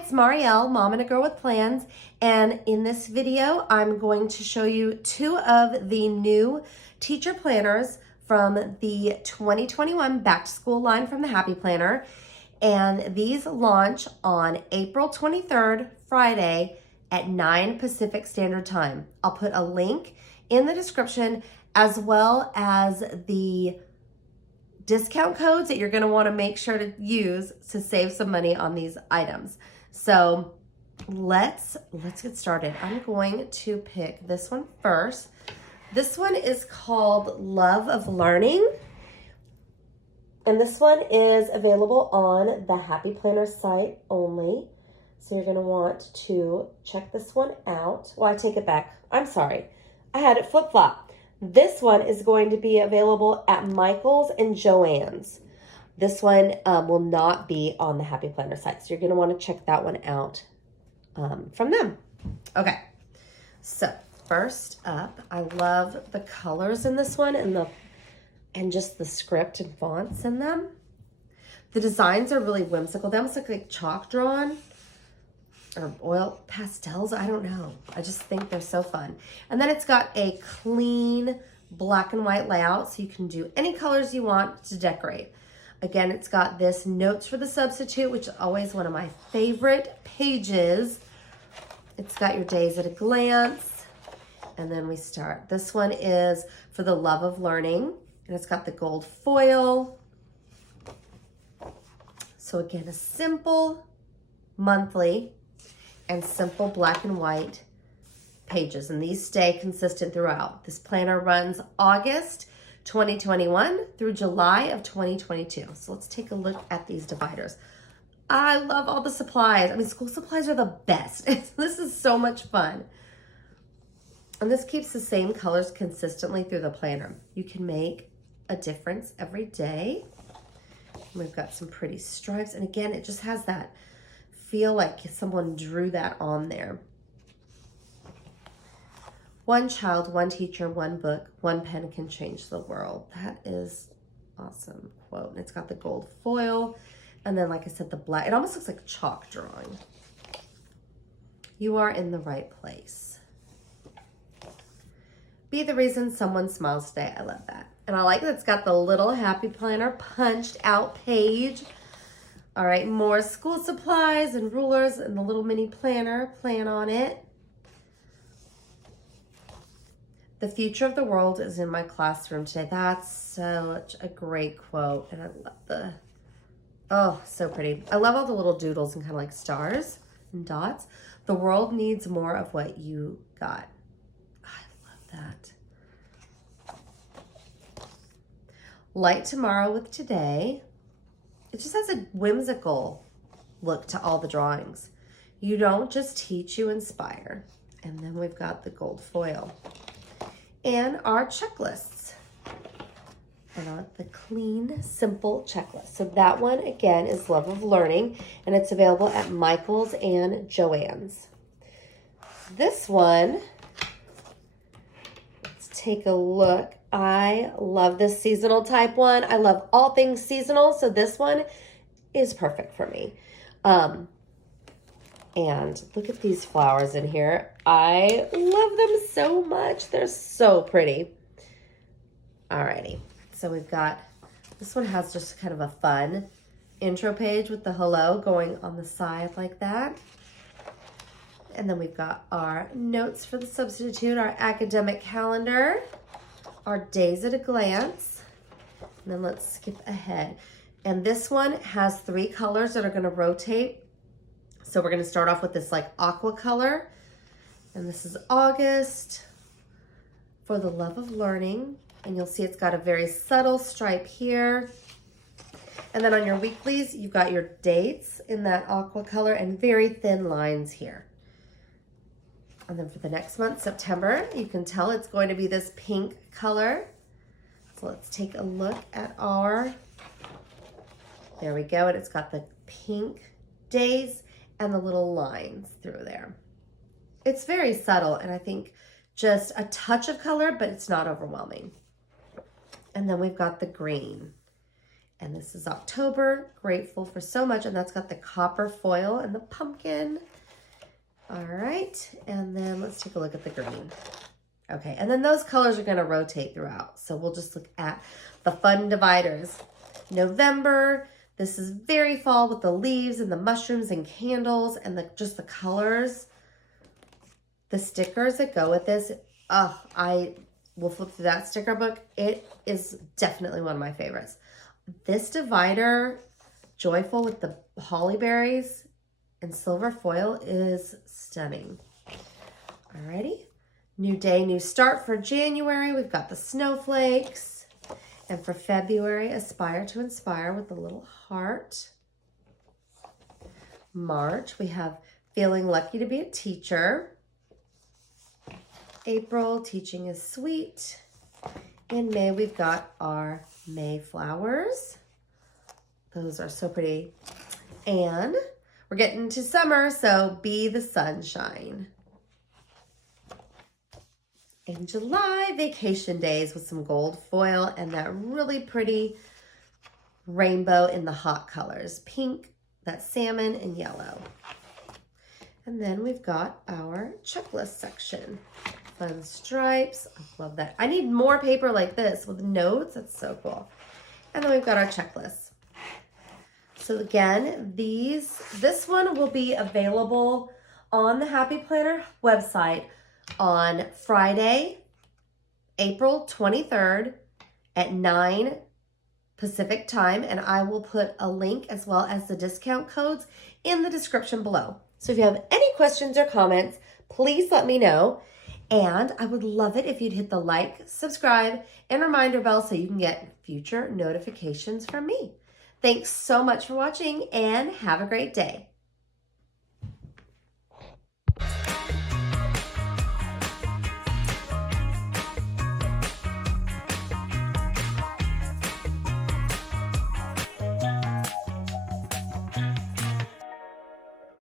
it's Marielle, Mom and a Girl with Plans, and in this video, I'm going to show you two of the new teacher planners from the 2021 Back to School line from the Happy Planner, and these launch on April 23rd, Friday at 9 Pacific Standard Time. I'll put a link in the description as well as the discount codes that you're going to want to make sure to use to save some money on these items. So let's get started. I'm going to pick this one first. This one is called Love of Learning. And this one is available on the Happy Planner site only. So you're going to want to check this one out. Well, I take it back. I'm sorry. I had it flip-flop. This one is going to be available at Michael's and Joann's. This one will not be on the Happy Planner site, so you're going to want to check that one out from them. Okay, so first up, I love the colors in this one and just the script and fonts in them. The designs are really whimsical. They almost look like chalk drawn or oil pastels. I don't know. I just think they're so fun. And then it's got a clean black and white layout, so you can do any colors you want to decorate. Again, it's got this notes for the substitute, which is always one of my favorite pages. It's got your days at a glance. And then we start. This one is for the love of learning, and it's got the gold foil. So again, a simple monthly and simple black and white pages, and these stay consistent throughout. This planner runs August 2021 through July of 2022. So let's take a look at these dividers. I love all the supplies. I mean, school supplies are the best. This is so much fun. And this keeps the same colors consistently through the planner. You can make a difference every day. We've got some pretty stripes, and again, it just has that feel like someone drew that on there. One child, one teacher, one book, one pen can change the world. That is awesome quote. And it's got the gold foil, and then like I said, the black. It almost looks like chalk drawing. You are in the right place. Be the reason someone smiles today. I love that. And I like that it's got the little Happy Planner punched out page. All right, more school supplies and rulers and the little mini planner, plan on it. The future of the world is in my classroom today. That's such a great quote. And I love oh, so pretty. I love all the little doodles and kind of like stars and dots. The world needs more of what you got. I love that. Light tomorrow with today. It just has a whimsical look to all the drawings. You don't just teach, you inspire. And then we've got the gold foil. And our checklists. And the clean, simple checklist. So that one, again, is Love of Learning. And it's available at Michael's and Joann's. This one, let's take a look. I love this seasonal type one. I love all things seasonal, so this one is perfect for me. And look at these flowers in here. I love them so much. They're so pretty. Alrighty, so we've got, this one has just kind of a fun intro page with the hello going on the side like that. And then we've got our notes for the substitute, our academic calendar, our days at a glance, and then let's skip ahead. And this one has 3 colors that are going to rotate. So we're going to start off with this like aqua color, and this is August for the love of learning, and you'll see it's got a very subtle stripe here. And then on your weeklies, you've got your dates in that aqua color and very thin lines here. And then for the next month, September, you can tell it's going to be this pink color. So let's take a look at our, there we go. And it's got the pink days and the little lines through there. It's very subtle, and I think just a touch of color, but it's not overwhelming. And then we've got the green. And this is October, grateful for so much. And that's got the copper foil and the pumpkin. All right, and then let's take a look at the green. Okay, and then those colors are gonna rotate throughout. So we'll just look at the fun dividers. November, this is very fall with the leaves and the mushrooms and candles and just the colors. The stickers that go with this, I will flip through that sticker book. It is definitely one of my favorites. This divider, joyful with the holly berries and silver foil, is stunning. Alrighty, new day, new start for January. We've got the snowflakes. And for February, aspire to inspire with a little heart. March, we have feeling lucky to be a teacher. April, teaching is sweet. In May, we've got our May flowers. Those are so pretty. And we're getting to summer, so be the sunshine. In July, vacation days with some gold foil and that really pretty rainbow in the hot colors. Pink, that salmon, and yellow. And then we've got our checklist section. Fun stripes. I love that. I need more paper like this with notes. That's so cool. And then we've got our checklist. So again, this one will be available on the Happy Planner website on Friday, April 23rd at 9 Pacific time. And I will put a link as well as the discount codes in the description below. So if you have any questions or comments, please let me know. And I would love it if you'd hit the like, subscribe, and reminder bell so you can get future notifications from me. Thanks so much for watching and have a great day.